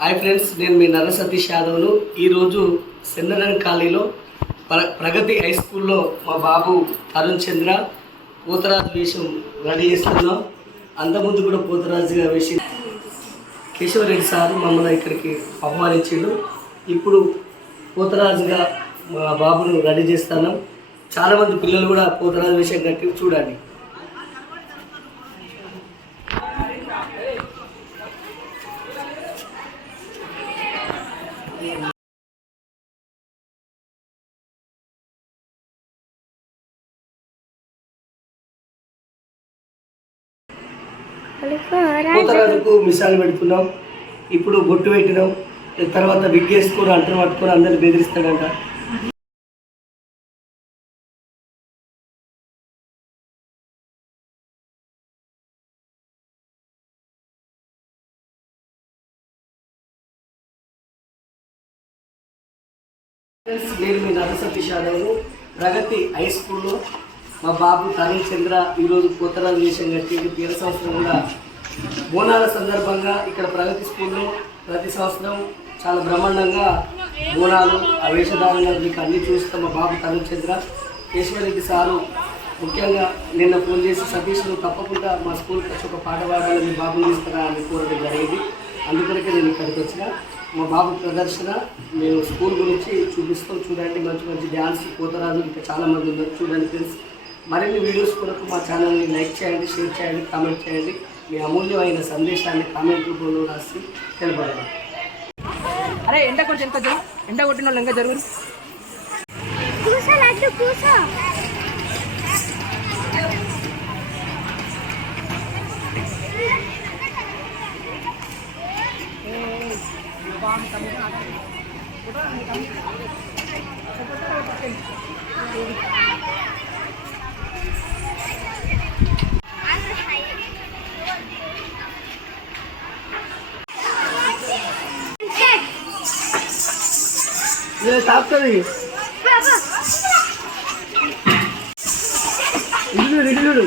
Hi friends, నేను మీ నర సతీష్ యాదవ్ను. ఈరోజు సెన్నరన్ కాలనీలో ప్రగతి హై స్కూల్లో మా బాబు అరుణ్ చంద్ర పోతరాజు వేషం రెడీ చేస్తున్నాం. అంతకుముందు కూడా పోతరాజుగా వేసి కేశవరెడ్డి సార్ మమ్మల్ని ఇక్కడికి ఆహ్వానించాడు. ఇప్పుడు పోతరాజుగా మా బాబును రెడీ చేస్తున్నాం. చాలామంది పిల్లలు కూడా పోతరాజు వేషం కట్టి చూడండి. పోతరాజుకు మిసాలు పెడుతున్నాం. ఇప్పుడు బొట్టు పెట్టినాం. తర్వాత విగ్ వేసుకొని అంటను పట్టుకొని అందరు బెదిరిస్తాడంట. నేను మీ నర సతీష్ యాదవ్. ప్రగతి హై స్కూల్లో మా బాబు అరుణ్ చంద్ర ఈరోజు పోతరాజు వేషం కట్టి పేరు సంవత్సరం కూడా బోనాల సందర్భంగా ఇక్కడ ప్రగతి స్కూల్లో ప్రతి సంవత్సరం చాలా బ్రహ్మాండంగా బోనాలు ఆ వేషధారణ మీకు అన్నీ చూస్తాం. మా బాబు అరుణ్ చంద్ర కేశవరెడ్డి సారు ముఖ్యంగా నిన్న ఫోన్ చేసి సతీష్ను తప్పకుండా మా స్కూల్కి వచ్చి ఒక పాట పాడాలని మీ బాబుని తీసుకురా అని కోరడం జరిగింది. అందుకనికే నేను ఇక్కడికి వచ్చిన. మా బాబు ప్రదర్శన మేము స్కూల్ గురించి చూపిస్తాం. చూడండి, మంచి మంచి డ్యాన్స్ పోతరాజు ఇంకా చాలామంది ఉన్నారు. చూడండి ఫ్రెండ్స్, మరిన్ని వీడియోస్ కొరకు మా ఛానల్ని లైక్ చేయండి, షేర్ చేయండి, కామెంట్ చేయండి. మీ అమూల్యమైన సందేశాన్ని కామెంట్ రూపంలో రాసి తెలపండి. అరే ఎండ కొట్టిన వాళ్ళు ఇంకా జరుగురు. తాపుతుంది ఇల్లు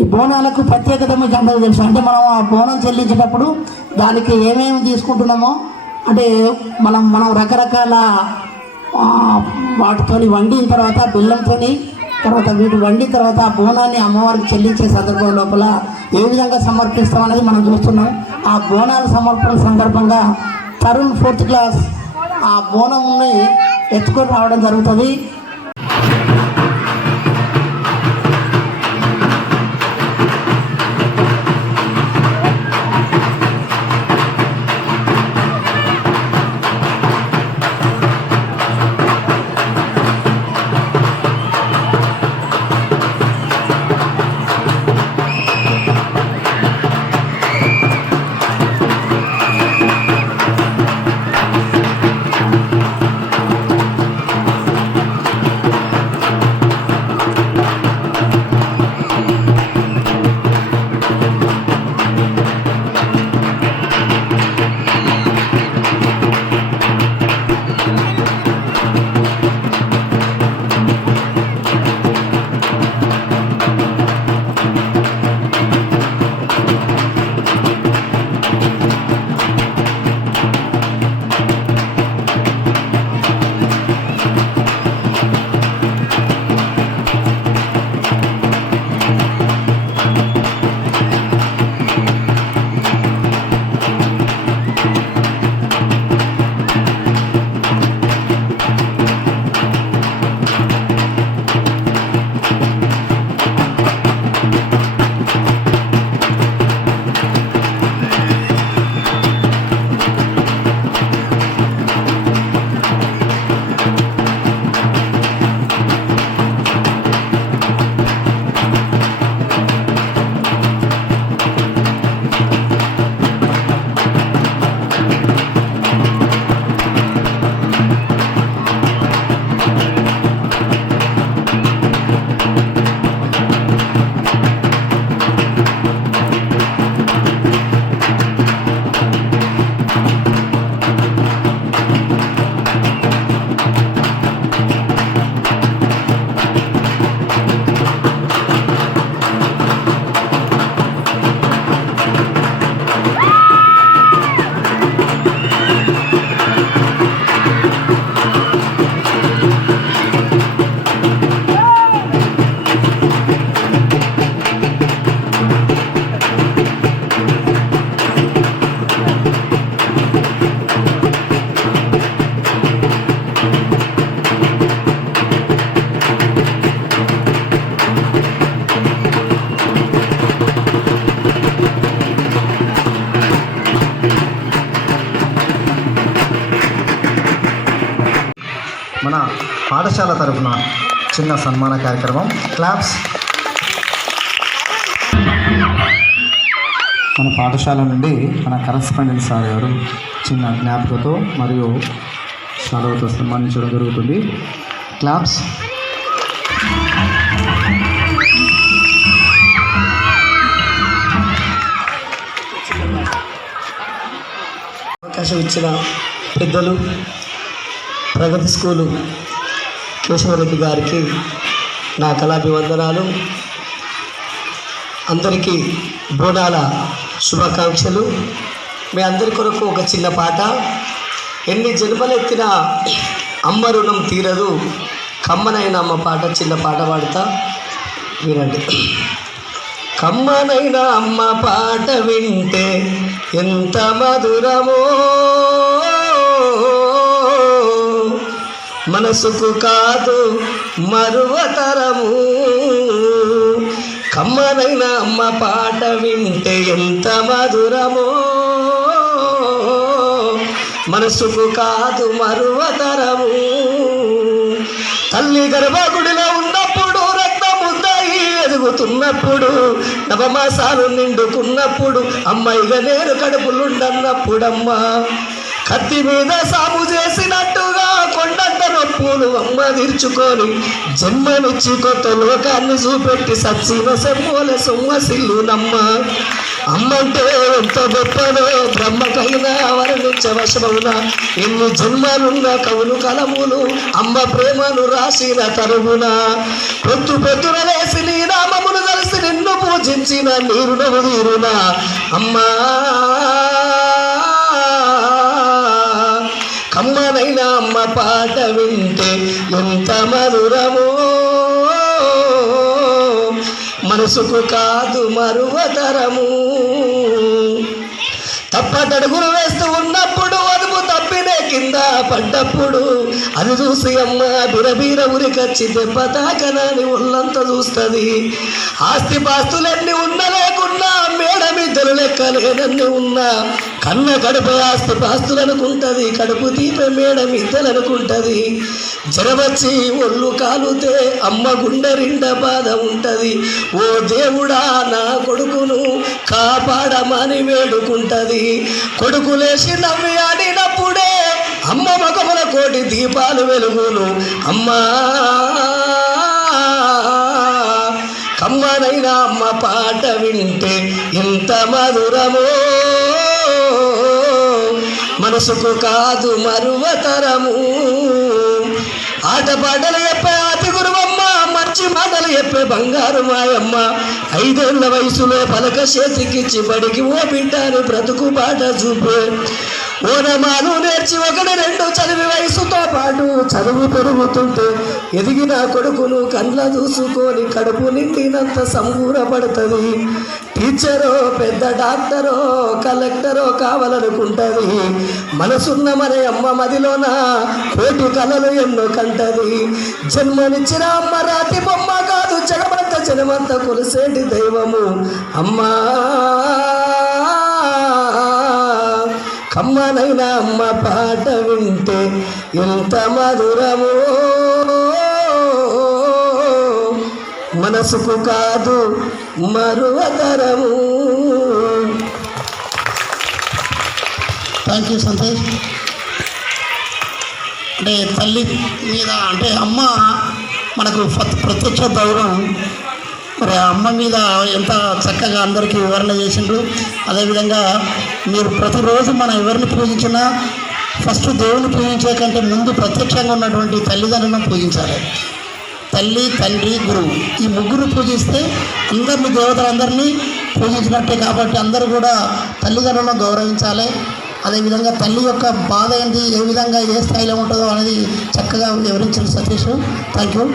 ఈ బోనాలకు ప్రత్యేకత మీకు అందరికీ తెలుసు. అంటే మనం ఆ బోనం చెల్లించేటప్పుడు దానికి ఏమేమి తీసుకుంటున్నామో అంటే మనం రకరకాల వాటితో వండిన తర్వాత బెల్లంతో తర్వాత వీటి వండిన తర్వాత ఆ బోనాన్ని అమ్మవారికి చెల్లించే సందర్భం లోపల ఏ విధంగా సమర్పిస్తాం అనేది మనం చూస్తున్నాం. ఆ బోనాల సమర్పణ సందర్భంగా తరుణ్ 4th క్లాస్ ఆ బోనంని ఎత్తుకొని రావడం జరుగుతుంది. మన పాఠశాల తరఫున చిన్న సన్మాన కార్యక్రమం క్లాప్స్. మన పాఠశాల నుండి మన కరస్పాండెంట్ సార్ గారు చిన్న జ్ఞాపికతో మరియు శాలువతో సన్మానించడం జరుగుతుంది. క్లాప్స్. అవకాశం ఇచ్చిన పెద్దలు ప్రగతి స్కూలు కేశవరెడ్డి గారికి నా కళాభివందనాలు. అందరికీ బోనాల శుభాకాంక్షలు. మీ అందరి కొరకు ఒక చిన్న పాట. ఎన్ని జన్మలెత్తిన అమ్మ రుణం తీరదు, కమ్మనైన అమ్మ పాట, చిన్న పాట పాడుతా వినండి. కమ్మనైన అమ్మ పాట వింటే ఎంత మధురమో, మనసుకు కాదు మరువతరము. కమ్మనైన అమ్మ పాట వింటే ఎంత మధురమో, మనసుకు కాదు మరువతరము. తల్లి గర్భగుడిలో ఉన్నప్పుడు రక్తముద్దయి ఎదుగుతున్నప్పుడు నవమాసాలు నిండుకున్నప్పుడు అమ్మాయిగా నేను కడుపులుండన్నప్పుడమ్మా కత్తి మీద సాము చేసినట్టుగా కొండంత నొప్పులు అమ్మ తీర్చుకొని జన్మనిచ్చి కొత్త లోకాన్ని చూపెట్టి సచ్చిన సెమ్మోల సొమ్మసిల్లునమ్మ. అమ్మంటే ఎంత గొప్పదో బ్రహ్మకైనా వర్ణించవశమవునా. ఎన్ని జన్మలున్న కవులు కలములు అమ్మ ప్రేమను రాసిన తరువున పొద్దు పొద్దున లేసి నీ నామమును కలిసి నిన్ను పూజించిన నీరు నవ్వురునా అమ్మా. కమ్మనైనా అమ్మ పాట వింటే ఎంత మధురమో, మనసుకు కాదు మరువతరము. తప్పటడుగులు వేస్తూ ఉన్నప్పుడు అదుపు తప్పినే కింద పడ్డప్పుడు అది చూసి అమ్మ బిరబీర ఉరికొచ్చి దెబ్బ తాకనని ఒళ్ళంత చూస్తుంది. ఆస్తి పాస్తులన్నీ ఉన్న లేకున్నా మేడమిద్దరు లెక్కలేనన్ని ఉన్నా కన్న కడుపు ఆస్తి పాస్తులు అనుకుంటుంది, కడుపు తీపే మేడమిద్దరు అనుకుంటుంది. జరవచ్చి ఒళ్ళు కాలుతే అమ్మ గుండె రిండ బాధ ఉంటుంది. ఓ దేవుడా నా కొడుకును కాపాడమని వేడుకుంటుంది. కొడుకు లేచి నవ్వి ఆడినప్పుడే అమ్మ ముఖముల కోటి దీపాలు వెలుగును అమ్మా. కమ్మనైనా అమ్మ పాట వింటే ఎంత మధురమో, మనసుకు కాదు మరువతరము. ఆటపాటలు చెప్పే ఆతి గురువమ్మ, మంచి మాటలు చెప్పే బంగారు మాయమ్మ. 5 ఏళ్ల వయసులో పలక చేతికిచ్చి బడికి ఓ బిడ్డని బ్రతుకు బాట చూపే. ఓనమాలు నేర్చి 1, 2 చదివి వయసుతో పాటు చదువు పెరుగుతుంటే ఎదిగిన కొడుకును కండ్ల చూసుకొని కడుపు నిండినంత సంబూరపడుతుంది. టీచరో పెద్ద డాక్టరో కలెక్టరో కావాలనుకుంటుంది. మనసున్న మన అమ్మ మదిలోన కోటి కలలు ఎన్నో కంటది. జన్మనిచ్చిన అమ్మ రాతి బొమ్మ కాదు, జగమంత జనమంత కొలిసేటి దైవము అమ్మా. కమ్మనైనా అమ్మ పాట వింటే ఎంత మధురమో, మనసుకు కాదు మరువతరము. Thank you Santosh. అంటే తల్లి మీద అంటే అమ్మ మనకు ప్రత్యక్ష గౌరవం. మరి ఆ అమ్మ మీద ఎంత చక్కగా అందరికీ వివరణ చేసిండ్రు. అదేవిధంగా మీరు ప్రతిరోజు మనం ఎవరిని పూజించినా ఫస్ట్ దేవుని పూజించే కంటే ముందు ప్రత్యక్షంగా ఉన్నటువంటి తల్లిదండ్రులను పూజించాలి. తల్లి, తండ్రి, గురువు ఈ ముగ్గురు పూజిస్తే అందరినీ దేవతలందరినీ పూజించినట్టే. కాబట్టి అందరూ కూడా తల్లిదండ్రులను గౌరవించాలి. అదేవిధంగా తల్లి యొక్క బాధ ఏంటి, ఏ విధంగా ఏ స్థాయిలో ఉంటుందో అనేది చక్కగా వివరించిన సతీష్. Thank you.